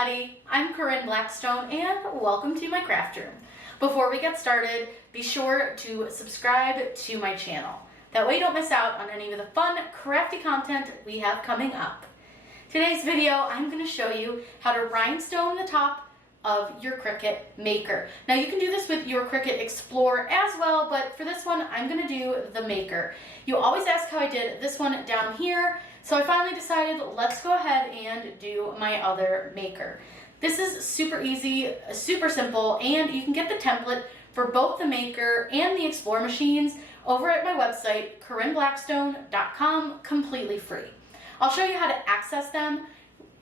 everybody, I'm Corinne Blackstone and welcome to my craft room. Before we get started, be sure to subscribe to my channel. That way you don't miss out on any of the fun, crafty content we have coming up. Today's video, I'm going to show you how to rhinestone the top of your Cricut Maker. Now you can do this with your Cricut Explorer as well, but for this one, I'm going to do the Maker. You always ask how I did this one down here, so I finally decided let's go ahead and do my other Maker. This is super easy, super simple, and you can get the template for both the Maker and the Explorer machines over at my website, CorinneBlackstone.com, completely free. I'll show you how to access them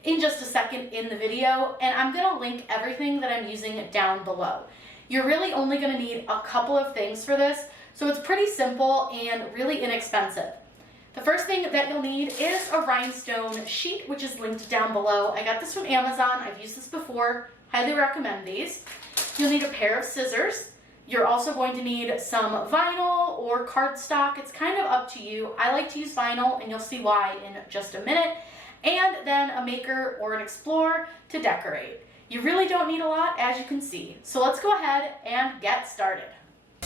in just a second in the video, and I'm going to link everything that I'm using down below. You're really only going to need a couple of things for this, so it's pretty simple and really inexpensive. The first thing that you'll need is a rhinestone sheet, which is linked down below. I got this from Amazon. I've used this before. Highly recommend these. You'll need a pair of scissors. You're also going to need some vinyl or cardstock. It's kind of up to you. I like to use vinyl, and you'll see why in just a minute. And then a Maker or an Explorer to decorate. You really don't need a lot, as you can see. So let's go ahead and get started.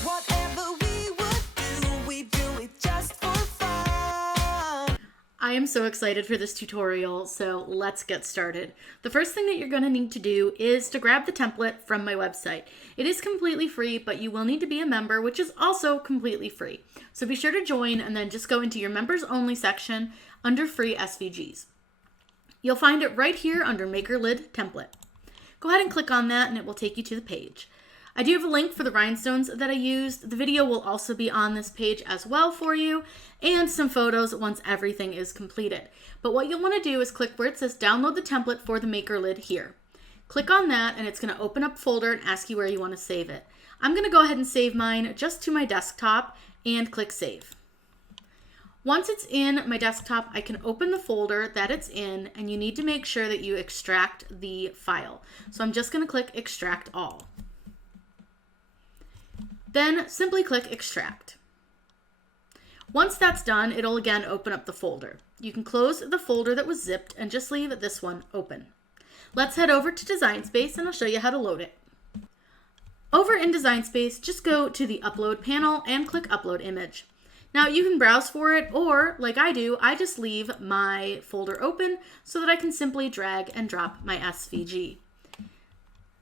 Whatever we would do, we do it just for fun. I am so excited for this tutorial, so let's get started. The first thing that you're going to need to do is to grab the template from my website. It is completely free, but you will need to be a member, which is also completely free. So be sure to join and then just go into your members only section under free SVGs. You'll find it right here under Maker Lid Template. Go ahead and click on that and it will take you to the page. I do have a link for the rhinestones that I used. The video will also be on this page as well for you, and some photos once everything is completed. But what you'll want to do is click where it says download the template for the Maker Lid here. Click on that and it's going to open up a folder and ask you where you want to save it. I'm going to go ahead and save mine just to my desktop and click save. Once it's in my desktop, I can open the folder that it's in, and you need to make sure that you extract the file. So I'm just going to click extract all. Then simply click extract. Once that's done, it'll again open up the folder. You can close the folder that was zipped and just leave this one open. Let's head over to Design Space and I'll show you how to load it. Over in Design Space, just go to the Upload panel and click Upload Image. Now you can browse for it, or like I do, I just leave my folder open so that I can simply drag and drop my SVG.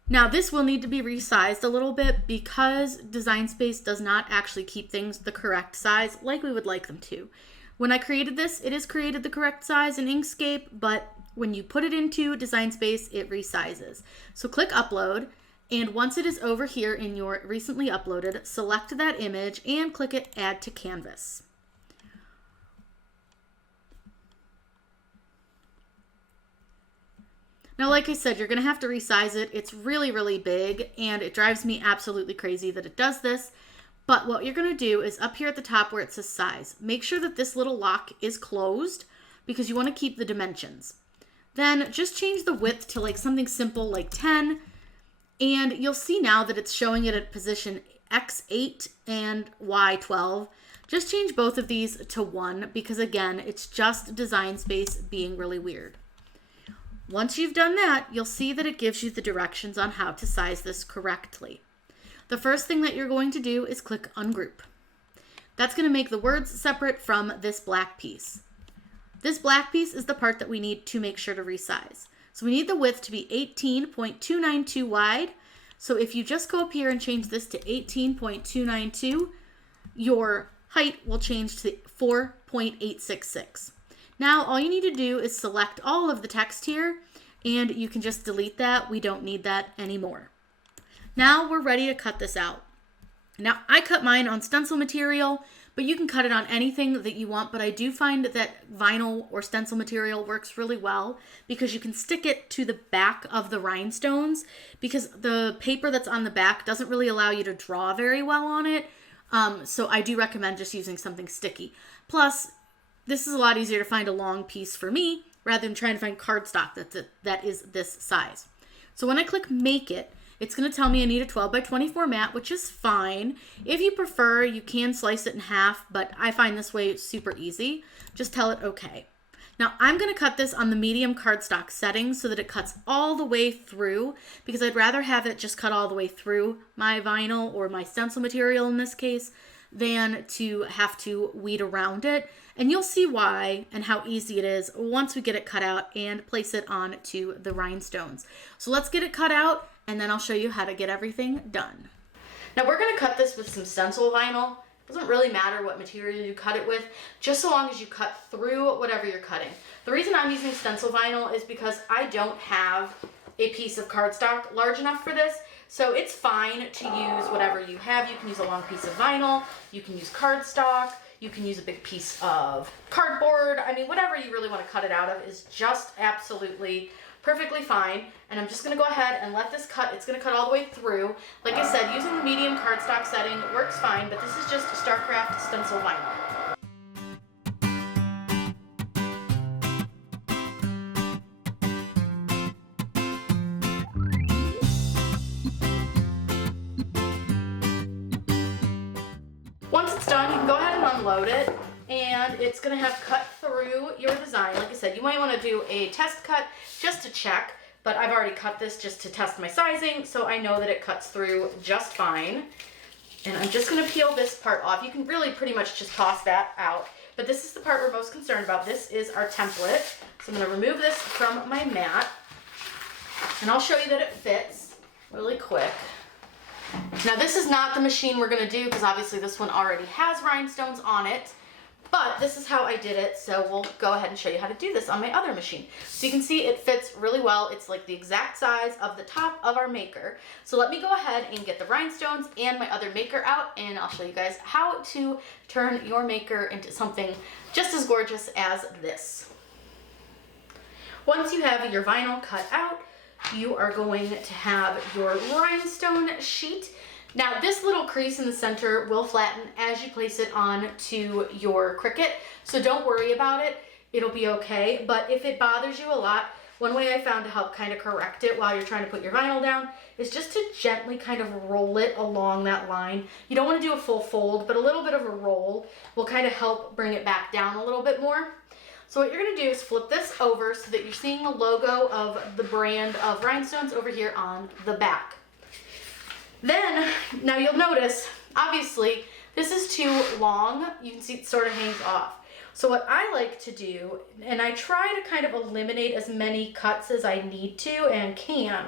Now this will need to be resized a little bit because Design Space does not actually keep things the correct size like we would like them to. When I created this, it is created the correct size in Inkscape, but when you put it into Design Space, it resizes. So click Upload. And once it is over here in your recently uploaded, select that image and click it Add to Canvas. Now, like I said, you're going to have to resize it. It's really, really big, and it drives me absolutely crazy that it does this. But what you're going to do is up here at the top where it says size, make sure that this little lock is closed because you want to keep the dimensions. Then just change the width to like something simple like 10. And you'll see now that it's showing it at position X8 and Y12. Just change both of these to 1 because again, it's just Design Space being really weird. Once you've done that, you'll see that it gives you the directions on how to size this correctly. The first thing that you're going to do is click Ungroup. That's going to make the words separate from this black piece. This black piece is the part that we need to make sure to resize. So we need the width to be 18.292 wide. So if you just go up here and change this to 18.292, your height will change to 4.866. Now all you need to do is select all of the text here and you can just delete that. We don't need that anymore. Now we're ready to cut this out. Now I cut mine on stencil material, but you can cut it on anything that you want, but I do find that vinyl or stencil material works really well because you can stick it to the back of the rhinestones because the paper that's on the back doesn't really allow you to draw very well on it. So I do recommend just using something sticky. Plus, this is a lot easier to find a long piece for me rather than trying to find cardstock that is this size. So when I click Make It, it's going to tell me I need a 12 by 20 format, which is fine. If you prefer, you can slice it in half, but I find this way super easy. Just tell it okay. Now I'm going to cut this on the medium cardstock setting so that it cuts all the way through, because I'd rather have it just cut all the way through my vinyl or my stencil material in this case than to have to weed around it. And you'll see why and how easy it is once we get it cut out and place it onto the rhinestones. So let's get it cut out and then I'll show you how to get everything done. Now we're going to cut this with some stencil vinyl. It doesn't really matter what material you cut it with, just so long as you cut through whatever you're cutting. The reason I'm using stencil vinyl is because I don't have a piece of cardstock large enough for this. So it's fine to use whatever you have. You can use a long piece of vinyl, you can use cardstock, you can use a big piece of cardboard. I mean, whatever you really want to cut it out of is just absolutely perfectly fine. And I'm just going to go ahead and let this cut. It's going to cut all the way through. Like I said, using the medium cardstock setting works fine, but this is just StarCraft stencil vinyl. Once it's done, you can go ahead and unload it, and it's going to have cut through your design. Like I said, you might want to do a test cut just to check, but I've already cut this just to test my sizing, so I know that it cuts through just fine. And I'm just going to peel this part off. You can really pretty much just toss that out, but this is the part we're most concerned about. This is our template, so I'm going to remove this from my mat, and I'll show you that it fits really quick. Now this is not the machine we're going to do, because obviously this one already has rhinestones on it, but this is how I did it, so we'll go ahead and show you how to do this on my other machine. So you can see it fits really well. It's like the exact size of the top of our maker. So let me go ahead and get the rhinestones and my other maker out, and I'll show you guys how to turn your maker into something just as gorgeous as this. Once you have your vinyl cut out, you are going to have your rhinestone sheet. Now this little crease in the center will flatten as you place it onto your Cricut, so don't worry about it, it'll be okay. But if it bothers you a lot, one way I found to help kind of correct it while you're trying to put your vinyl down is just to gently kind of roll it along that line. You don't want to do a full fold, but a little bit of a roll will kind of help bring it back down a little bit more. So what you're going to do is flip this over so that you're seeing the logo of the brand of rhinestones over here on the back. Then, now you'll notice, obviously, this is too long. You can see it sort of hangs off. So what I like to do, and I try to kind of eliminate as many cuts as I need to and can.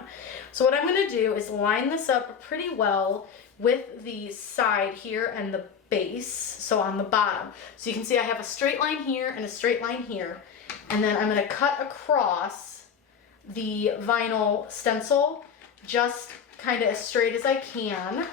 So what I'm going to do is line this up pretty well with the side here and the base, so on the bottom. So you can see I have a straight line here and a straight line here, and then I'm going to cut across the vinyl stencil just kind of as straight as I can,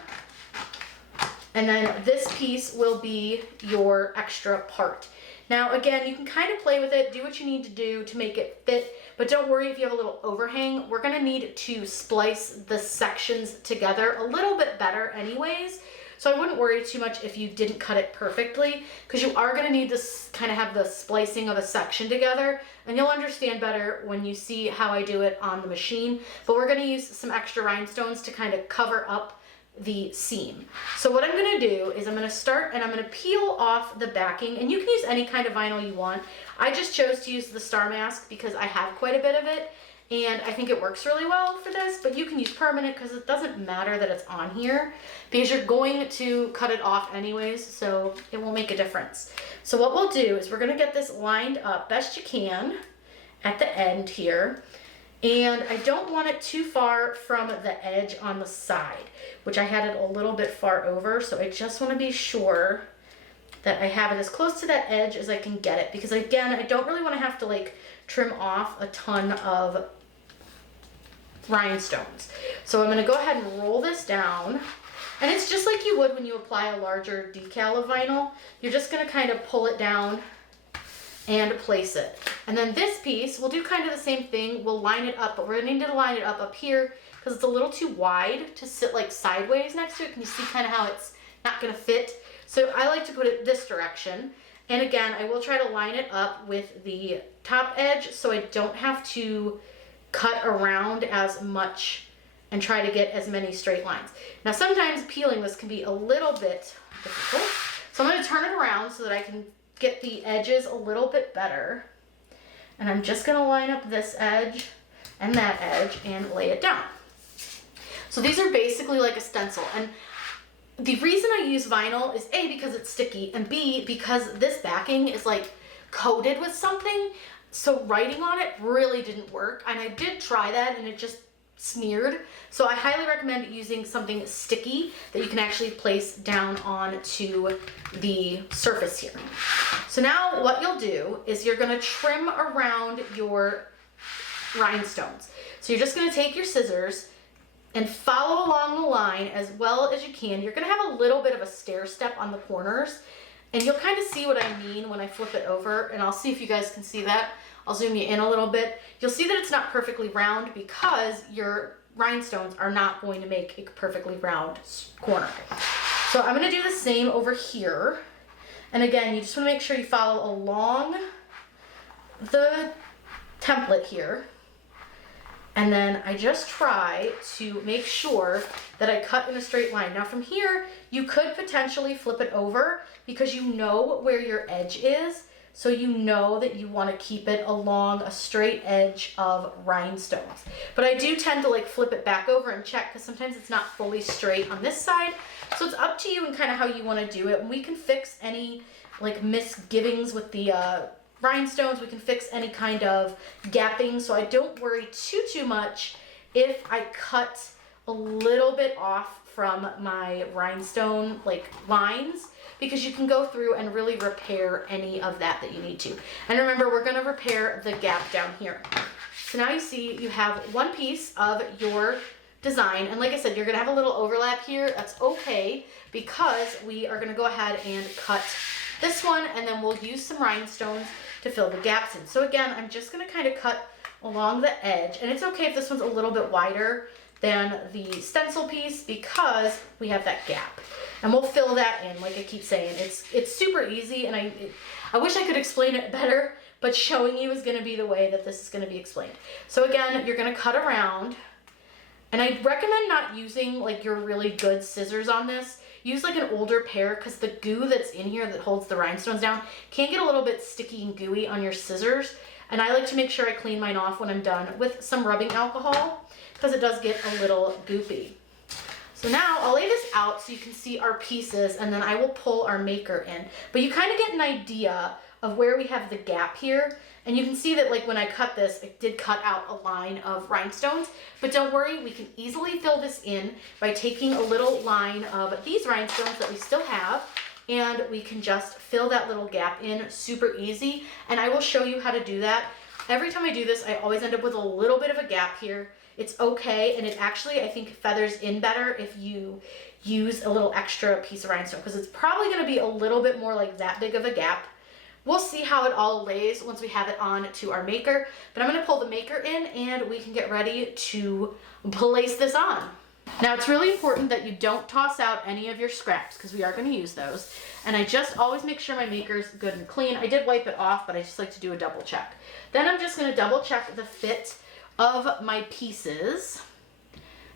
and then this piece will be your extra part. Now again, you can kind of play with it, do what you need to do to make it fit, but don't worry if you have a little overhang. We're going to need to splice the sections together a little bit better anyways. So I wouldn't worry too much if you didn't cut it perfectly, because you are going to need to kind of have the splicing of a section together, and you'll understand better when you see how I do it on the machine. But we're going to use some extra rhinestones to kind of cover up the seam. So what I'm going to do is I'm going to start and I'm going to peel off the backing, and you can use any kind of vinyl you want. I just chose to use the Star Mask because I have quite a bit of it, and I think it works really well for this, but you can use permanent because it doesn't matter that it's on here because you're going to cut it off anyways, so it won't make a difference. So what we'll do is we're going to get this lined up best you can at the end here, and I don't want it too far from the edge on the side, which I had it a little bit far over, so I just want to be sure that I have it as close to that edge as I can get it, because again, I don't really want to have to like trim off a ton of rhinestones. So I'm going to go ahead and roll this down, and it's just like you would when you apply a larger decal of vinyl. You're just going to kind of pull it down and place it. And then this piece, we'll do kind of the same thing. We'll line it up, but we're going to need to line it up here because it's a little too wide to sit like sideways next to it. Can you see kind of how it's not going to fit? So I like to put it this direction. And again, I will try to line it up with the top edge so I don't have to cut around as much and try to get as many straight lines. Now sometimes peeling this can be a little bit difficult. So I'm going to turn it around so that I can get the edges a little bit better. And I'm just gonna line up this edge and that edge and lay it down. So these are basically like a stencil. And the reason I use vinyl is A, because it's sticky, and B, because this backing is like coated with something. So writing on it really didn't work. And I did try that and it just smeared. So I highly recommend using something sticky that you can actually place down onto the surface here. So now what you'll do is you're gonna trim around your rhinestones. So you're just gonna take your scissors and follow along the line as well as you can. You're gonna have a little bit of a stair step on the corners, and you'll kind of see what I mean when I flip it over, and I'll see if you guys can see that. I'll zoom you in a little bit. You'll see that it's not perfectly round because your rhinestones are not going to make a perfectly round corner. So I'm gonna do the same over here. And again, you just wanna make sure you follow along the template here. And then I just try to make sure that I cut in a straight line. Now from here, you could potentially flip it over because you know where your edge is. So you know that you want to keep it along a straight edge of rhinestones. But I do tend to like flip it back over and check because sometimes it's not fully straight on this side. So it's up to you and kind of how you want to do it. And we can fix any like misgivings with the rhinestones. We can fix any kind of gapping. So I don't worry too much if I cut a little bit off from my rhinestone like lines, because you can go through and really repair any of that you need to. And remember, we're gonna repair the gap down here. So now you see you have one piece of your design, and like I said, you're gonna have a little overlap here. That's okay, because we are gonna go ahead and cut this one, and then we'll use some rhinestones to fill the gaps in. So again, I'm just gonna kind of cut along the edge, and it's okay if this one's a little bit wider than the stencil piece because we have that gap. And we'll fill that in, like I keep saying. It's super easy, and I wish I could explain it better, but showing you is gonna be the way that this is gonna be explained. So again, you're gonna cut around, and I recommend not using like your really good scissors on this. Use like an older pair, because the goo that's in here that holds the rhinestones down can get a little bit sticky and gooey on your scissors. And I like to make sure I clean mine off when I'm done with some rubbing alcohol, because it does get a little goopy. So now I'll lay this out so you can see our pieces, and then I will pull our maker in. But you kind of get an idea of where we have the gap here. And you can see that like when I cut this, it did cut out a line of rhinestones, but don't worry, we can easily fill this in by taking a little line of these rhinestones that we still have, and we can just fill that little gap in super easy. And I will show you how to do that. Every time I do this, I always end up with a little bit of a gap here. It's okay, and it actually, I think, feathers in better if you use a little extra piece of rhinestone, because it's probably gonna be a little bit more like that big of a gap. We'll see how it all lays once we have it on to our maker, but I'm gonna pull the maker in and we can get ready to place this on. Now it's really important that you don't toss out any of your scraps, because we are gonna use those. And I just always make sure my maker's good and clean. I did wipe it off, but I just like to do a double check. Then I'm just gonna double check the fit of my pieces.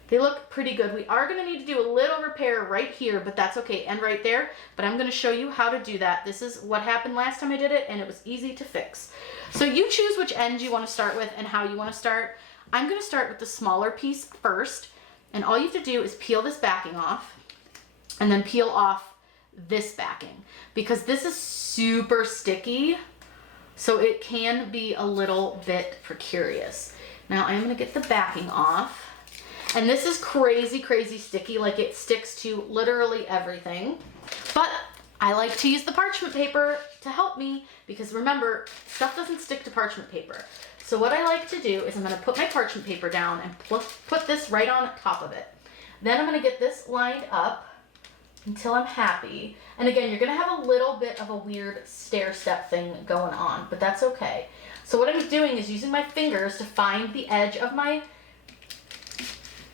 They look pretty good. We are gonna need to do a little repair right here, but that's okay, and right there, but I'm gonna show you how to do that. This is what happened last time I did it, and it was easy to fix. So you choose which end you wanna start with and how you wanna start. I'm gonna start with the smaller piece first, and all you have to do is peel this backing off, and then peel off this backing, because this is super sticky, so it can be a little bit precarious. Now I'm gonna get the backing off. And this is crazy, crazy sticky, like it sticks to literally everything. But I like to use the parchment paper to help me, because remember, stuff doesn't stick to parchment paper. So what I like to do is I'm gonna put my parchment paper down and put this right on top of it. Then I'm gonna get this lined up until I'm happy. And again, you're gonna have a little bit of a weird stair step thing going on, but that's okay. So what I'm doing is using my fingers to find the edge of my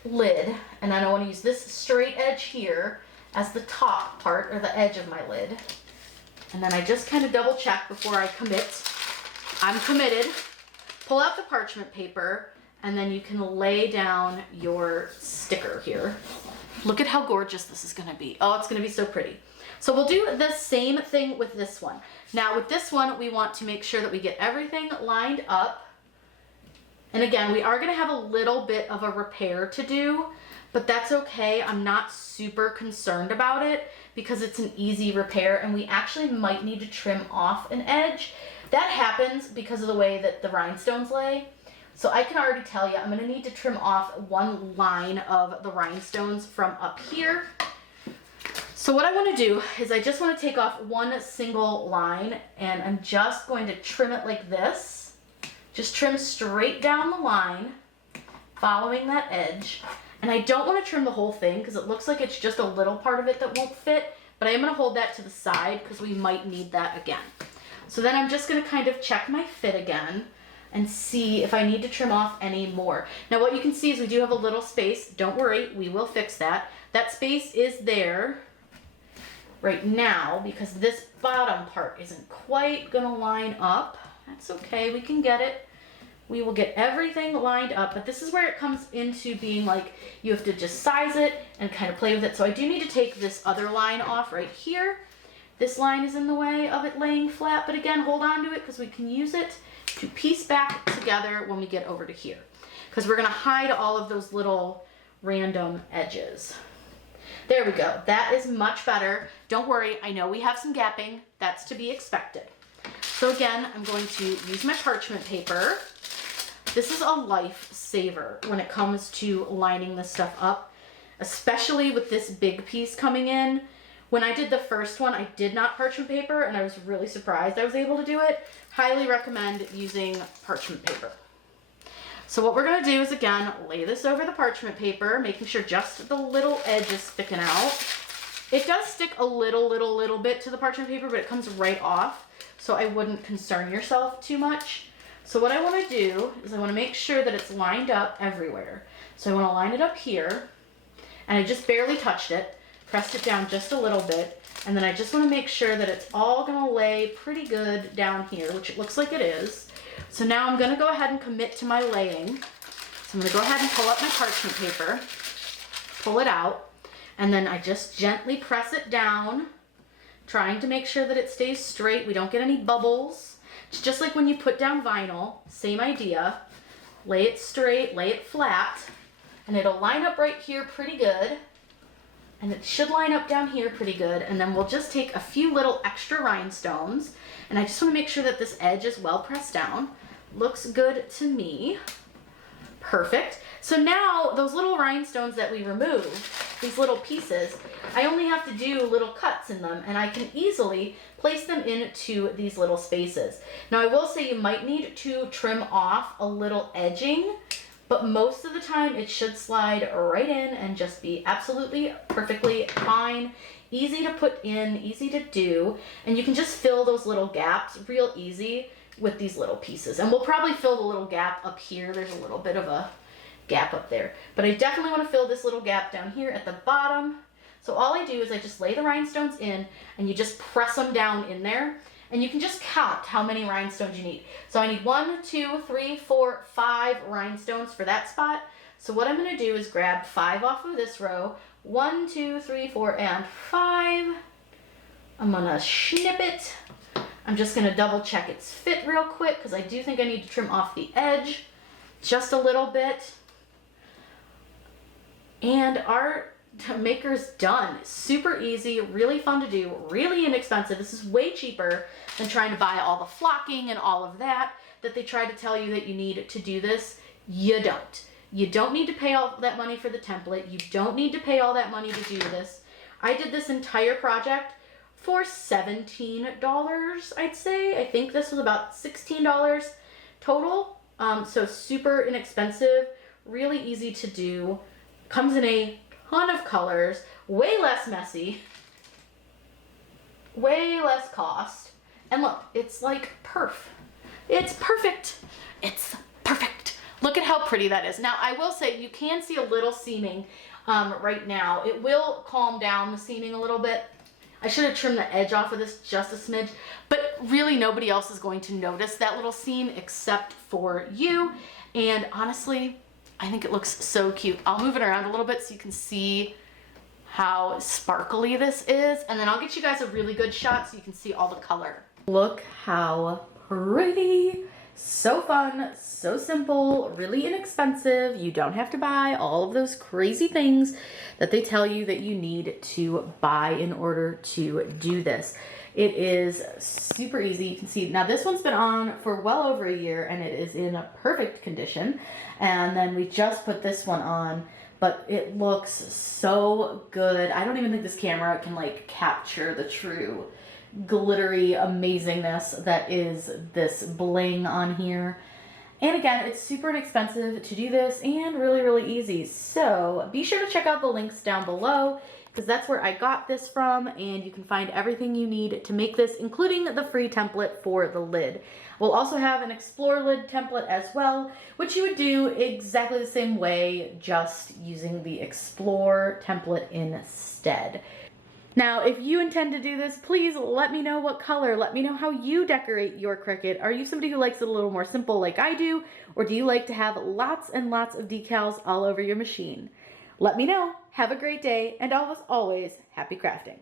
lid, and then I want to use this straight edge here as the top part, or the edge of my lid. And then I just kind of double check before I commit. I'm committed. Pull out the parchment paper, and then you can lay down your sticker here. Look at how gorgeous this is going to be. Oh, it's going to be so pretty. So we'll do the same thing with this one. Now with this one, we want to make sure that we get everything lined up. And again, we are gonna have a little bit of a repair to do, but that's okay. I'm not super concerned about it because it's an easy repair, and we actually might need to trim off an edge. That happens because of the way that the rhinestones lay. So I can already tell you, I'm gonna need to trim off one line of the rhinestones from up here. So what I wanna do is I just wanna take off one single line, and I'm just going to trim it like this. Just trim straight down the line, following that edge. And I don't wanna trim the whole thing because it looks like it's just a little part of it that won't fit, but I am gonna hold that to the side because we might need that again. So then I'm just gonna kind of check my fit again and see if I need to trim off any more. Now what you can see is we do have a little space. Don't worry, we will fix that. That space is there right now because this bottom part isn't quite gonna line up. That's okay, we can get it. We will get everything lined up, but this is where it comes into being like, you have to just size it and kind of play with it. So I do need to take this other line off right here. This line is in the way of it laying flat, but again, hold on to it because we can use it to piece back together when we get over to here. Because we're gonna hide all of those little random edges. There we go, that is much better. Don't worry, I know we have some gapping, that's to be expected. So again, I'm going to use my parchment paper. This is a lifesaver when it comes to lining this stuff up, especially with this big piece coming in. When I did the first one, I did not parchment paper, and I was really surprised I was able to do it. Highly recommend using parchment paper. So what we're gonna do is, again, lay this over the parchment paper, making sure just the little edge is sticking out. It does stick a little bit to the parchment paper, but it comes right off, so I wouldn't concern yourself too much. So what I wanna do is I wanna make sure that it's lined up everywhere. So I wanna line it up here, and I just barely touched it. Pressed it down just a little bit, and then I just want to make sure that it's all going to lay pretty good down here, which it looks like it is. So now I'm going to go ahead and commit to my laying. So I'm going to go ahead and pull up my parchment paper, pull it out, and then I just gently press it down, trying to make sure that it stays straight. We don't get any bubbles. It's just like when you put down vinyl, same idea. Lay it straight, lay it flat, and it'll line up right here pretty good. And it should line up down here pretty good. And then we'll just take a few little extra rhinestones. And I just want to make sure that this edge is well pressed down. Looks good to me. Perfect. So now those little rhinestones that we removed, these little pieces, I only have to do little cuts in them, and I can easily place them into these little spaces. Now I will say you might need to trim off a little edging, but most of the time it should slide right in and just be absolutely perfectly fine. Easy to put in, easy to do, and you can just fill those little gaps real easy with these little pieces. And we'll probably fill the little gap up here. There's a little bit of a gap up there, but I definitely want to fill this little gap down here at the bottom. So all I do is I just lay the rhinestones in, and you just press them down in there. And you can just count how many rhinestones you need. So I need 1, 2, 3, 4, 5 rhinestones for that spot. So what I'm gonna do is grab 5 off of this row. 1, 2, 3, 4, and 5. I'm gonna snip it. I'm just gonna double check its fit real quick because I do think I need to trim off the edge just a little bit. And our maker's done. Super easy, really fun to do, really inexpensive. This is way cheaper than trying to buy all the flocking and all of that they try to tell you that you need to do this. You don't. You don't need to pay all that money for the template. You don't need to pay all that money to do this. I did this entire project for $17, I'd say. I think this was about $16 total. So super inexpensive, really easy to do. Comes in a ton of colors, way less messy, way less cost, and look, it's like perf. It's perfect. It's perfect. Look at how pretty that is. Now, I will say you can see a little seaming right now. It will calm down the seaming a little bit. I should have trimmed the edge off of this just a smidge, but really nobody else is going to notice that little seam except for you. And honestly, I think it looks so cute. I'll move it around a little bit so you can see how sparkly this is, and then I'll get you guys a really good shot so you can see all the color. Look how pretty. So fun, so simple, really inexpensive. You don't have to buy all of those crazy things that they tell you that you need to buy in order to do this. It is super easy. You can see now this one's been on for well over a year and it is in perfect condition. And then we just put this one on, but it looks so good. I don't even think this camera can like capture the true glittery amazingness that is this bling on here. And again, it's super inexpensive to do this and really, really easy. So be sure to check out the links down below because that's where I got this from, and you can find everything you need to make this, including the free template for the lid. We'll also have an Explore lid template as well, which you would do exactly the same way, just using the Explore template instead. Now, if you intend to do this, please let me know what color. Let me know how you decorate your Cricut. Are you somebody who likes it a little more simple like I do? Or do you like to have lots and lots of decals all over your machine? Let me know. Have a great day, and always, happy crafting.